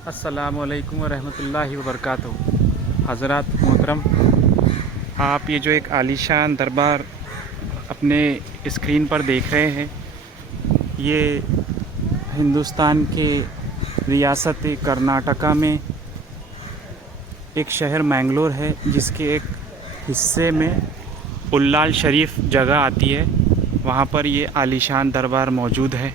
अस्सलामुअलैकुम वरहमतुल्लाहि वबरकातुहू। हज़रात मोहतरम, आप ये जो एक आलीशान दरबार अपने स्क्रीन पर देख रहे हैं, ये हिंदुस्तान के रियासत कर्नाटका में एक शहर मैंगलोर है, जिसके एक हिस्से में उल्लाल शरीफ जगह आती है। वहाँ पर ये आलीशान दरबार मौजूद है।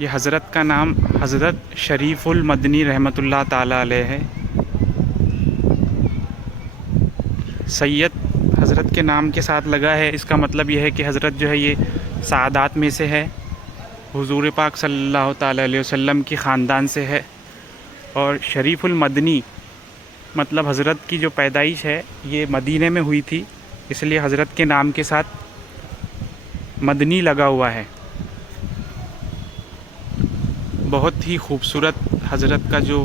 ये हज़रत का नाम हज़रत शरीफुल मदनी रहमतुल्लाह ताला अलैह है। सैयद हज़रत के नाम के साथ लगा है, इसका मतलब यह है कि हज़रत जो है ये सादात में से है, हुज़ूर पाक सल्लल्लाहु ताला अलैहि वसल्लम की ख़ानदान से है। और शरीफुल मदनी मतलब हज़रत की जो पैदाइश है ये मदीने में हुई थी, इसलिए हज़रत के नाम के साथ मदनी लगा हुआ है। बहुत ही खूबसूरत हज़रत का जो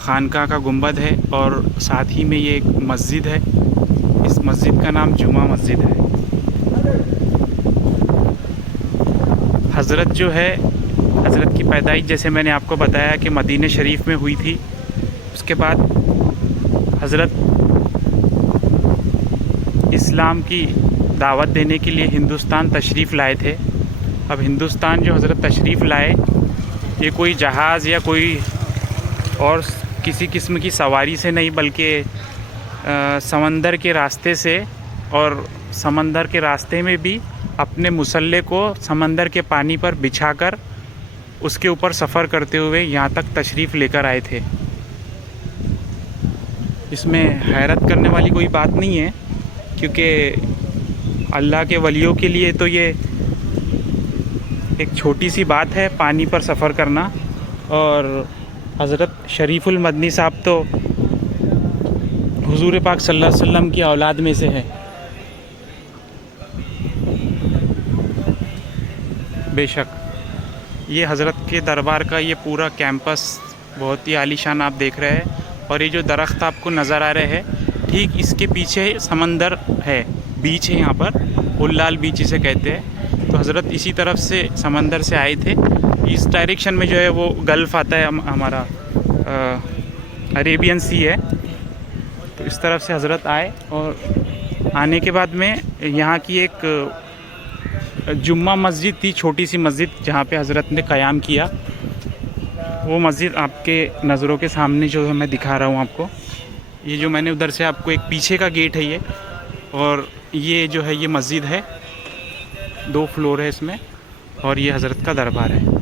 खानका का गुंबद है, और साथ ही में ये एक मस्जिद है। इस मस्जिद का नाम जुमा मस्जिद है। हज़रत जो है, हज़रत की पैदाइश जैसे मैंने आपको बताया कि मदीने शरीफ में हुई थी। उसके बाद हज़रत इस्लाम की दावत देने के लिए हिंदुस्तान तशरीफ़ लाए थे। अब हिंदुस्तान जो हज़रत तशरीफ़ लाए, ये कोई जहाज़ या कोई और किसी किस्म की सवारी से नहीं, बल्कि समंदर के रास्ते से, और समंदर के रास्ते में भी अपने मुसल्ले को समंदर के पानी पर बिछाकर उसके ऊपर सफ़र करते हुए यहाँ तक तशरीफ़ लेकर आए थे। इसमें हैरत करने वाली कोई बात नहीं है, क्योंकि अल्लाह के वलियों के लिए तो ये एक छोटी सी बात है पानी पर सफ़र करना। और हज़रत शरीफुल मदनी साहब तो हुज़ूर पाक सल्लल्लाहु अलैहि वसल्लम की औलाद में से है। बेशक ये हज़रत के दरबार का ये पूरा कैंपस बहुत ही आलीशान आप देख रहे हैं। और ये जो दरख्त आपको नज़र आ रहे हैं, ठीक इसके पीछे समंदर है, बीच है, यहाँ पर उल्लाल बीच इसे कहते हैं। तो हज़रत इसी तरफ से समंदर से आए थे। इस डायरेक्शन में जो है वो गल्फ़ आता है, हमारा अरेबियन सी है। तो इस तरफ से हज़रत आए, और आने के बाद में यहाँ की एक जुम्मा मस्जिद थी, छोटी सी मस्जिद, जहाँ पे हज़रत ने क़याम किया। वो मस्जिद आपके नज़रों के सामने जो है मैं दिखा रहा हूँ आपको। ये जो मैंने उधर से आपको एक पीछे का गेट है ये, और ये जो है ये मस्जिद है, 2 फ्लोर है इसमें, और ये हज़रत का दरबार है।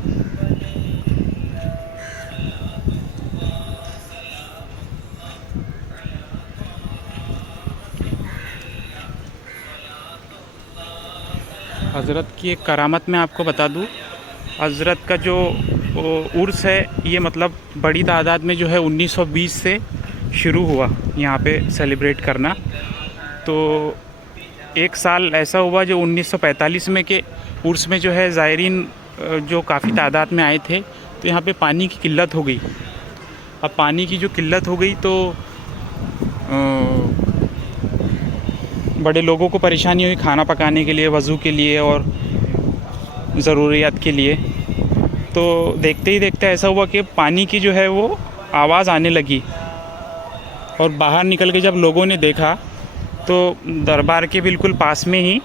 हज़रत की एक करामत मैं आपको बता दूँ। हज़रत का जो उर्स है, ये मतलब बड़ी तादाद में जो है 1920 से शुरू हुआ यहाँ पे सेलिब्रेट करना। तो एक साल ऐसा हुआ जो 1945 में के उर्स में जो है ज़ायरीन जो काफ़ी तादाद में आए थे, तो यहाँ पे पानी की किल्लत हो गई। अब पानी की जो किल्लत हो गई तो बड़े लोगों को परेशानी हुई खाना पकाने के लिए, वज़ू के लिए और ज़रूरियात के लिए। तो देखते ही देखते ऐसा हुआ कि पानी की जो है वो आवाज़ आने लगी, और बाहर निकल के जब लोगों ने देखा तो दरबार के बिल्कुल पास में ही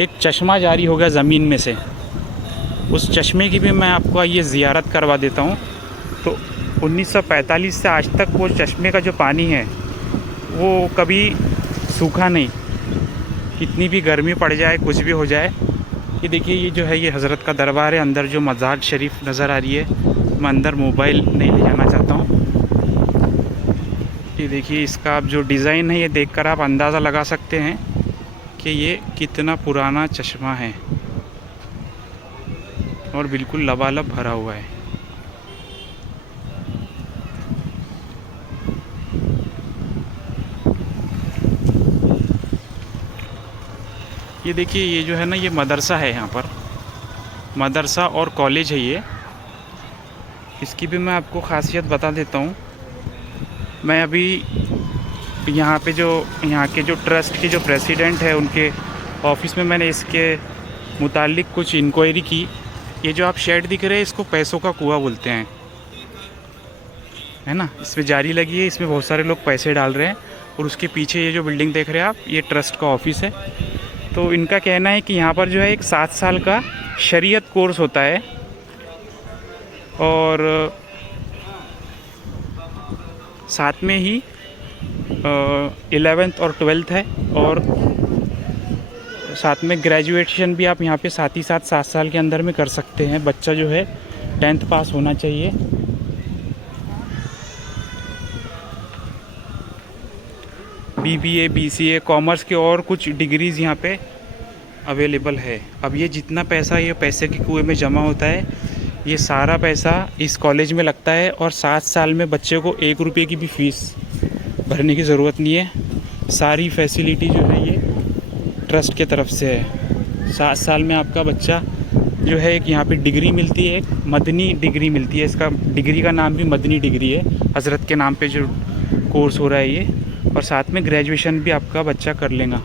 एक चश्मा जारी हो गया ज़मीन में से। उस चश्मे की भी मैं आपको ये ज़ियारत करवा देता हूँ। तो 1945 से आज तक वो चश्मे का जो पानी है वो कभी सूखा नहीं, कितनी भी गर्मी पड़ जाए, कुछ भी हो जाए। ये देखिए, ये जो है ये हज़रत का दरबार है। अंदर जो मज़ार शरीफ नज़र आ रही है, मैं अंदर मोबाइल नहीं ले जाना चाहता हूँ। ये देखिए, इसका आप जो डिज़ाइन है ये देखकर आप अंदाज़ा लगा सकते हैं कि ये कितना पुराना चश्मा है, और बिल्कुल लबालब भरा हुआ है। ये देखिए, ये जो है ना, ये मदरसा है, यहाँ पर मदरसा और कॉलेज है ये। इसकी भी मैं आपको ख़ासियत बता देता हूँ। मैं अभी यहाँ पे जो यहाँ के जो ट्रस्ट के जो प्रेसिडेंट है, उनके ऑफ़िस में मैंने इसके मुतालिक कुछ इंक्वायरी की। ये जो आप शेड दिख रहे हैं इसको पैसों का कुआं बोलते हैं, है ना। इसमें जाली लगी है, इसमें बहुत सारे लोग पैसे डाल रहे हैं। और उसके पीछे ये जो बिल्डिंग देख रहे हैं आप, ये ट्रस्ट का ऑफिस है। तो इनका कहना है कि यहाँ पर जो है एक 7 साल का शरीयत कोर्स होता है और साथ में ही 11th और 12th है, और साथ में ग्रेजुएशन भी आप यहाँ पे साथ ही साथ 7 साल के अंदर में कर सकते हैं। बच्चा जो है 10th पास होना चाहिए। BBA BCA कॉमर्स के और कुछ डिग्रीज़ यहाँ पे अवेलेबल है। अब ये जितना पैसा ये पैसे के कुएं में जमा होता है, ये सारा पैसा इस कॉलेज में लगता है। और 7 साल में बच्चे को 1 रुपये की भी फ़ीस भरने की ज़रूरत नहीं है। सारी फैसिलिटी जो है ये ट्रस्ट के तरफ से है। 7 साल में आपका बच्चा जो है एक यहाँ पे डिग्री मिलती है, एक मदनी डिग्री मिलती है। इसका डिग्री का नाम भी मदनी डिग्री है, हज़रत के नाम पे जो कोर्स हो रहा है ये। और साथ में ग्रेजुएशन भी आपका बच्चा कर लेगा,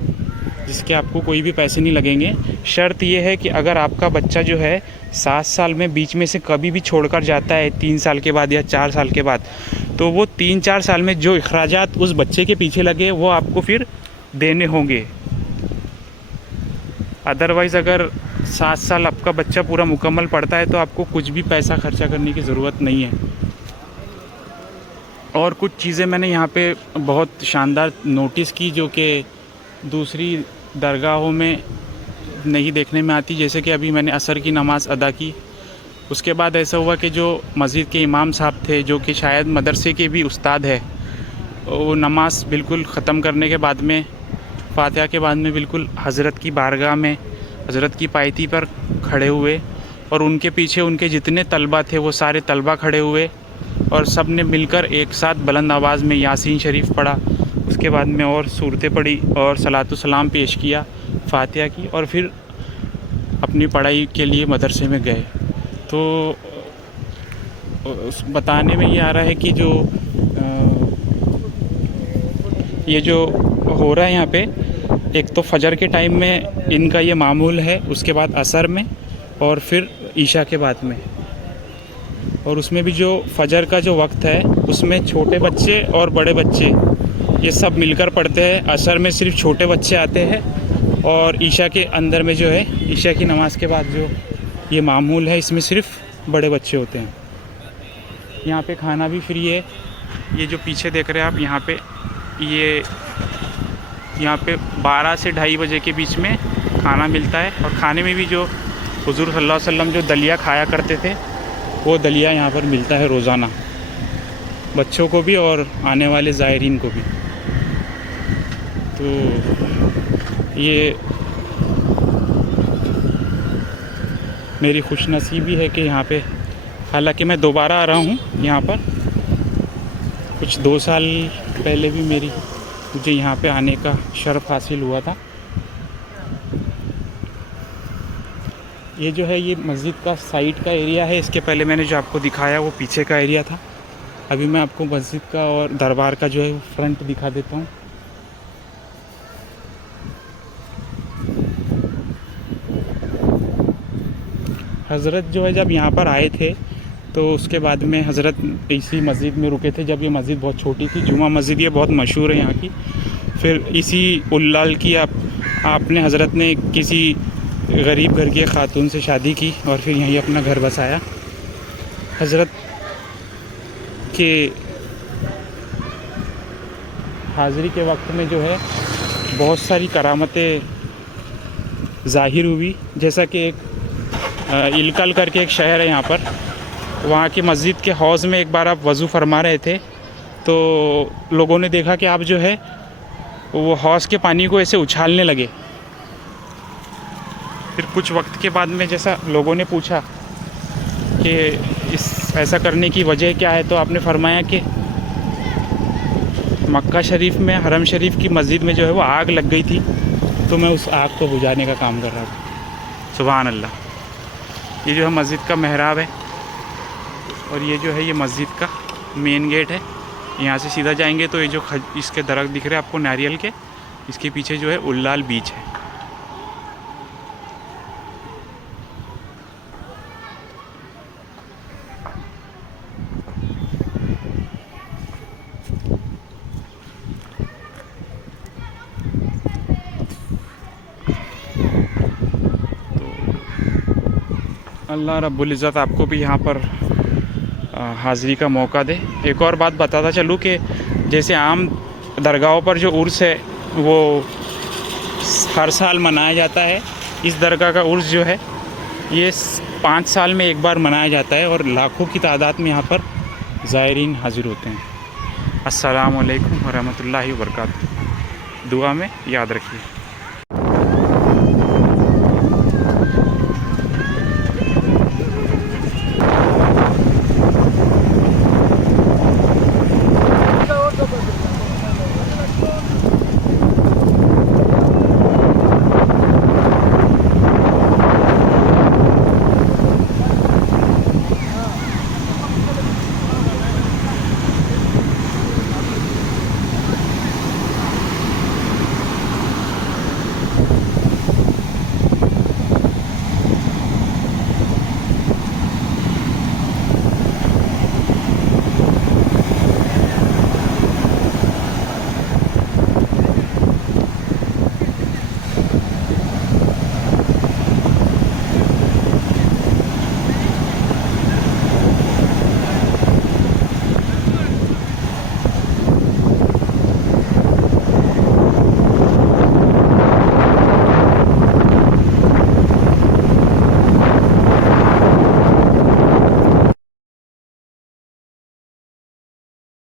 जिसके आपको कोई भी पैसे नहीं लगेंगे। शर्त ये है कि अगर आपका बच्चा जो है 7 साल में बीच में से कभी भी छोड़कर जाता है 3 साल के बाद या 4 साल के बाद, तो वो 3-4 साल में जो अखराजात उस बच्चे के पीछे लगे वो आपको फिर देने होंगे। अदरवाइज़ अगर 7 साल आपका बच्चा पूरा मुकम्मल पढ़ता है तो आपको कुछ भी पैसा खर्चा करने की ज़रूरत नहीं है। और कुछ चीज़ें मैंने यहाँ पे बहुत शानदार नोटिस की जो कि दूसरी दरगाहों में नहीं देखने में आती। जैसे कि अभी मैंने असर की नमाज़ अदा की, उसके बाद ऐसा हुआ कि जो मस्जिद के इमाम साहब थे, जो कि शायद मदरसे के भी उस्ताद है, वो नमाज़ बिल्कुल ख़त्म करने के बाद में, फातिहा के बाद में, बिल्कुल हज़रत की बारगाह में, हज़रत की पायती पर खड़े हुए। और उनके पीछे उनके जितने तलबा थे वो सारे तलबा खड़े हुए और सब ने मिलकर एक साथ बुलंद आवाज़ में यासीन शरीफ पढ़ा। उसके बाद में और सूरतें पढ़ी और सलातो सलाम पेश किया, फातिहा की, और फिर अपनी पढ़ाई के लिए मदरसे में गए। तो बताने में ये आ रहा है कि ये जो हो रहा है यहाँ पे, एक तो फजर के टाइम में इनका ये मामूल है, उसके बाद असर में, और फिर ईशा के बाद में। और उसमें भी जो फजर का जो वक्त है उसमें छोटे बच्चे और बड़े बच्चे ये सब मिलकर पढ़ते हैं। असर में सिर्फ छोटे बच्चे आते हैं, और ईशा के अंदर में जो है, ईशा की नमाज़ के बाद जो ये मामूल है, इसमें सिर्फ बड़े बच्चे होते हैं। यहाँ पे खाना भी फ्री है। ये जो पीछे देख रहे हैं आप, यहाँ पे 12 से 2:30 बजे के बीच में खाना मिलता है। और खाने में भी जो हुज़ूर सल्लल्लाहु अलैहि वसल्लम जो दलिया खाया करते थे, वो दलिया यहाँ पर मिलता है रोज़ाना, बच्चों को भी और आने वाले ज़ायरीन को भी। तो ये मेरी खुशनसीबी है कि यहाँ पे, हालांकि मैं दोबारा आ रहा हूँ यहाँ पर, कुछ 2 साल पहले भी मुझे यहाँ पे आने का शर्फ हासिल हुआ था। ये जो है ये मस्जिद का साइड का एरिया है। इसके पहले मैंने जो आपको दिखाया वो पीछे का एरिया था। अभी मैं आपको मस्जिद का और दरबार का जो है वो फ्रंट दिखा देता हूँ। हज़रत जो है जब यहाँ पर आए थे तो उसके बाद में हज़रत इसी मस्जिद में रुके थे जब ये मस्जिद बहुत छोटी थी। जुमा मस्जिद ये बहुत मशहूर है यहाँ की। फिर इसी उल्लाल की आपने हज़रत ने किसी गरीब घर की ख़ातून से शादी की और फिर यहीं अपना घर बसाया। हज़रत के हाज़री के वक्त में जो है बहुत सारी करामतें ज़ाहिर हुई। जैसा कि एक इलकल करके एक शहर है यहाँ पर, वहाँ की मस्जिद के हौज़ में एक बार आप वज़ू फरमा रहे थे तो लोगों ने देखा कि आप जो है वो हौज़ के पानी को ऐसे उछालने लगे। फिर कुछ वक्त के बाद में जैसा लोगों ने पूछा कि ऐसा करने की वजह क्या है, तो आपने फरमाया कि मक्का शरीफ में, हरम शरीफ की मस्जिद में जो है वो आग लग गई थी, तो मैं उस आग को बुझाने का काम कर रहा था। सुभान अल्लाह। ये जो है मस्जिद का मेहराब है और ये जो है ये मस्जिद का मेन गेट है। यहाँ से सीधा जाएंगे तो ये जो इसके दरख्त दिख रहे हैं आपको नारियल के, इसके पीछे जो है उल्लाल बीच है। अल्लाह रब्बुल इज़्ज़त आपको भी यहाँ पर हाज़िरी का मौका दे। एक और बात बताता चलूँ कि जैसे आम दरगाहों पर जो उर्स है वो हर साल मनाया जाता है, इस दरगाह का उर्स जो है ये 5 साल में एक बार मनाया जाता है और लाखों की तादाद में यहाँ पर ज़ायरीन हाज़िर होते हैं। अस्सलामु अलैकुम वरहमतुल्लाहि वबरकातुहू। दुआ में याद रखिए।